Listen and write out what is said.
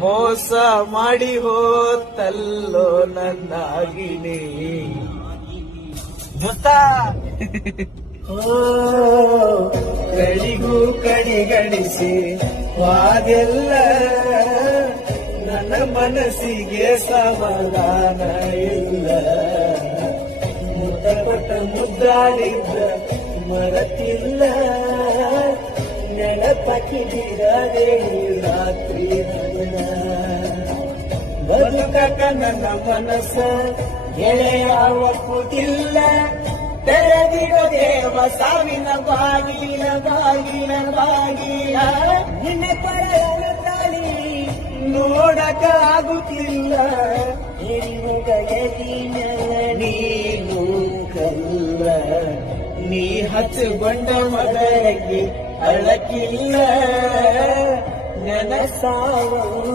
ಮೋಸ ಮಾಡಿ ಹೋತಲ್ಲೋ ನನ್ನಾಗಿನಿ. ಓ, ಕಡಿಗೂ ಕಡಿಗಣಿಸಿ ವಾದೆಲ್ಲ ನನ್ನ ಮನಸ್ಸಿಗೆ ಸಮಾಧಾನ ಇಲ್ಲ. ಮುದ್ದ ಕೊಟ್ಟ ಮುದ್ದಾಡಿದ್ದ ಮರತಿಲ್ಲ. ನೆನಪಕ್ಕಿದಿರದೆ ರಾತ್ರಿ. ಬದುಕಕ ನನ್ನ ಮನಸ್ಸ ಗೆಳೆಯ ಒಪ್ಪುತ್ತಿಲ್ಲ ತೆರೆದಿರೋ ದೇವ ಸಾವಿನ ಬಾಗಿಲ ಬಾಗಿಲ ಬಾಗಿಲ. ನಿನ್ನ ಪರಲ ತಾಳಿ ಆಗುತ್ತಿಲ್ಲ ಎರಿಯುಗ ಎದಿನ ನೀ ಹಚ್ಚಿಕೊಂಡ ಮಗಳಿಗೆ ಅಳಕಿಲ್ಲ. ನೆನಸಾವ